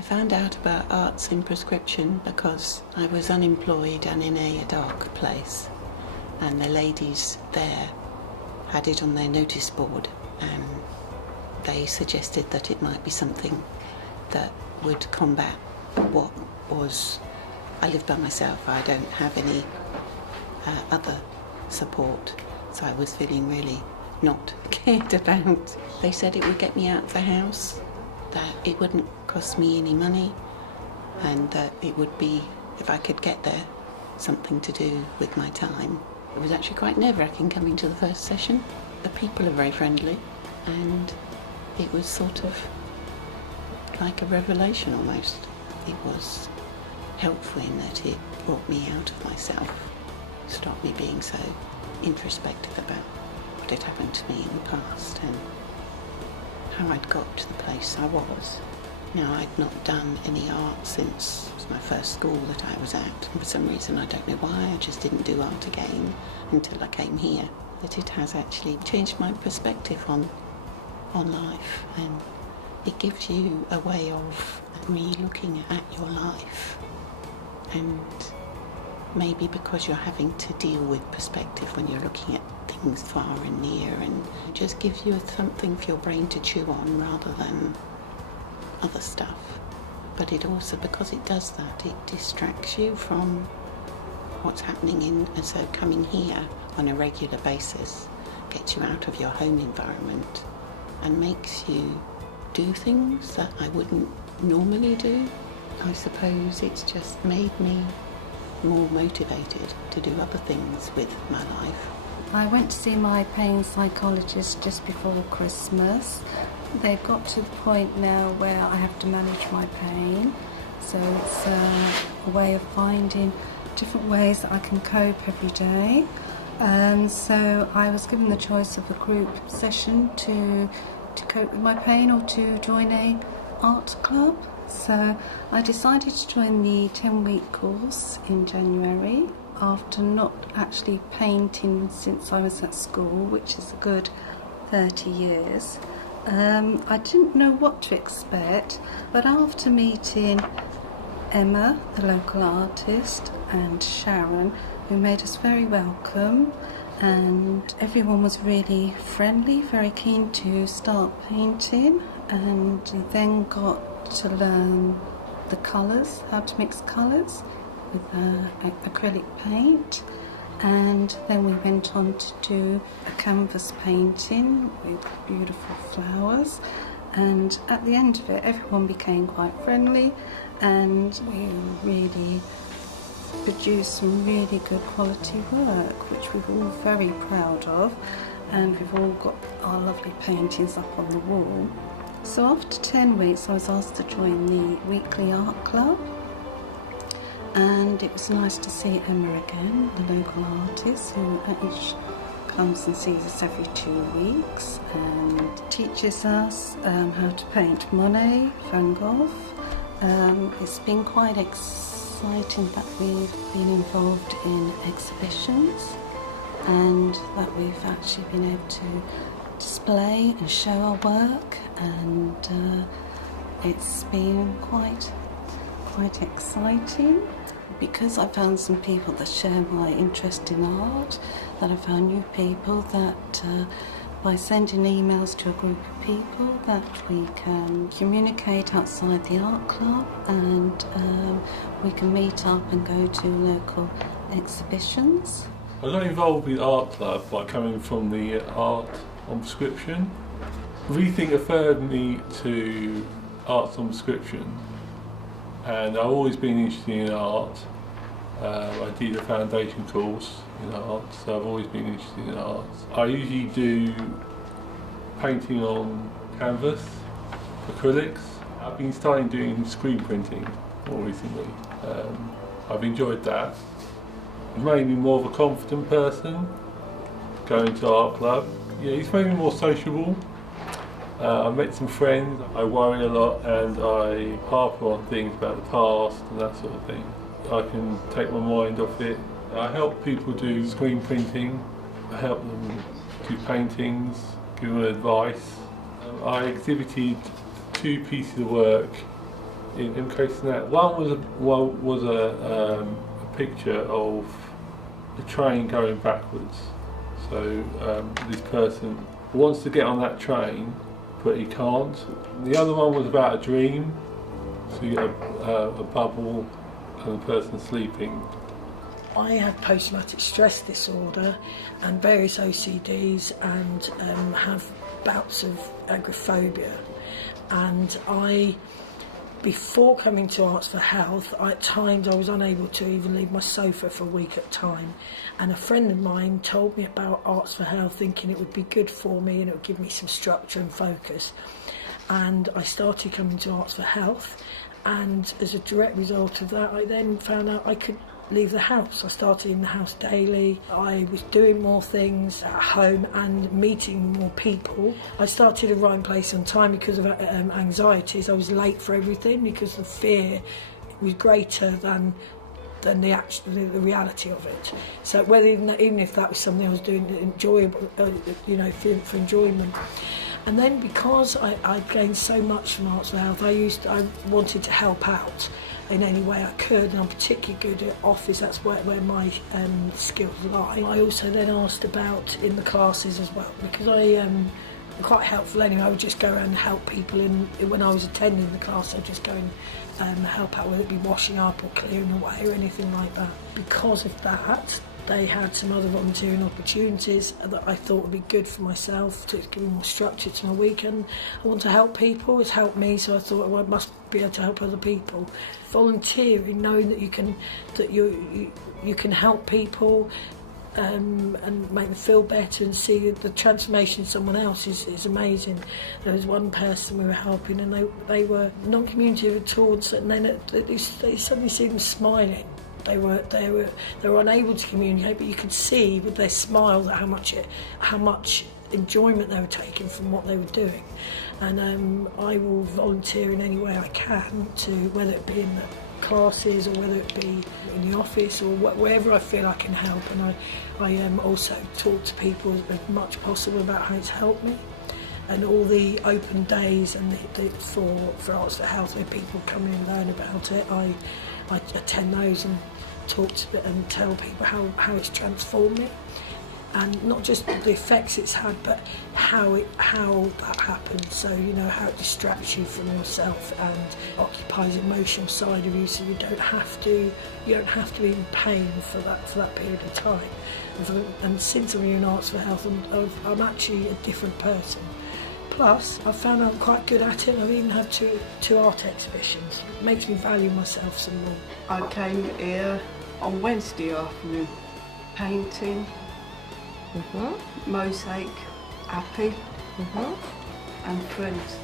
I found out about arts in prescription because I was unemployed and in a dark place, and the ladies there had it on their notice board, and they suggested that it might be something that would combat what was... I live by myself, I don't have any other support, so I was feeling really not cared about. They said it would get me out of the house, that it wouldn't cost me any money, and that it would be, if I could get there, something to do with my time. It was actually quite nerve-wracking coming to the first session. The people are very friendly, and it was sort of like a revelation almost. It was helpful in that it brought me out of myself, stopped me being so introspective about what had happened to me in the past and how I'd got to the place I was. Now, I'd not done any art since it was my first school that I was at, and for some reason, I don't know why, I just didn't do art again until I came here. That it has actually changed my perspective on life, and it gives you a way of re-looking at your life. And maybe because you're having to deal with perspective when you're looking at things far and near, and it just gives you something for your brain to chew on rather than other stuff. But it also, because it does that, it distracts you from what's happening and so coming here on a regular basis gets you out of your home environment and makes you do things that I wouldn't normally do. I suppose it's just made me more motivated to do other things with my life. I went to see my pain psychologist just before Christmas. They've got to the point now where I have to manage my pain, so it's a way of finding different ways that I can cope every day. So I was given the choice of a group session to cope with my pain or to join a art club. So I decided to join the 10-week course in January after not actually painting since I was at school, which is a good 30 years. I didn't know what to expect, but after meeting Emma, the local artist, and Sharon, who made us very welcome, and everyone was really friendly, very keen to start painting, and then got to learn the colours, how to mix colours with acrylic paint, and then we went on to do a canvas painting with beautiful flowers, and at the end of it everyone became quite friendly and we really produced some really good quality work which we're all very proud of, and we've all got our lovely paintings up on the wall. So after 10 weeks I was asked to join the weekly art club, and it was nice to see Emma again, the local artist who each comes and sees us every 2 weeks and teaches us how to paint Monet, Van Gogh. It's been quite exciting that we've been involved in exhibitions and that we've actually been able to display and show our work, and it's been quite exciting because I found some people that share my interest in art, that I found new people that by sending emails to a group of people that we can communicate outside the art club, and we can meet up and go to local exhibitions. I got involved with art club by coming from the art on prescription. Everything referred me to arts on prescription, and I've always been interested in art. I did a foundation course in art, so I've always been interested in art. I usually do painting on canvas, acrylics. I've been starting doing screen printing more recently. I've enjoyed that. It made me more of a confident person going to art club. Yeah, it's made me more sociable. I met some friends. I worry a lot and I harp on things about the past and that sort of thing. I can take my mind off it. I help people do screen printing. I help them do paintings, give them advice. I exhibited 2 pieces of work in imitating that. One was a picture of the train going backwards. So this person wants to get on that train, but he can't. The other one was about a dream. So you get a bubble and the person sleeping. I had post-traumatic stress disorder and various OCDs and have bouts of agoraphobia. And before coming to Arts for Health, at times I was unable to even leave my sofa for a week at a time. And a friend of mine told me about Arts for Health, thinking it would be good for me and it would give me some structure and focus. And I started coming to Arts for Health, and as a direct result of that, I then found out I could leave the house. I started in the house daily. I was doing more things at home and meeting more people. I started at right place on time because of anxieties. I was late for everything because the fear was greater than the reality of it. So whether even if that was something I was doing enjoyable, for enjoyment. And then because I gained so much from Arts for Health, I wanted to help out in any way I could, and I'm particularly good at office. That's where my skills lie. I also then asked about in the classes as well, because I'm quite helpful anyway. I would just go around and help people. When I was attending the class, I'd just go and help out, whether it be washing up or clearing away or anything like that. Because of that, they had some other volunteering opportunities that I thought would be good for myself to give me more structure to my weekend. I want to help people, it's helped me, so I thought, well, I must be able to help other people. Volunteering, knowing that you can help people and make them feel better and see the transformation in someone else is amazing. There was one person we were helping, and they were non-community at all, and then they suddenly see them smiling. They were unable to communicate, but you could see with their smiles how much enjoyment they were taking from what they were doing. And I will volunteer in any way I can, to whether it be in the classes or whether it be in the office or wherever I feel I can help. And I also talk to people as much possible about how it's helped me. And all the open days and for Arts for Health, where people come in and learn about it, I attend those and talk to and tell people how it's transformed me, and not just the effects it's had, but how that happens. So how it distracts you from yourself and occupies the emotional side of you, so you don't have to be in pain for that period of time. And since I'm in Arts for Health, I'm actually a different person. Plus, I've found I'm quite good at it. I've even had two art exhibitions. It makes me value myself some more. I came here on Wednesday afternoon, painting, mosaic, happy, and friends.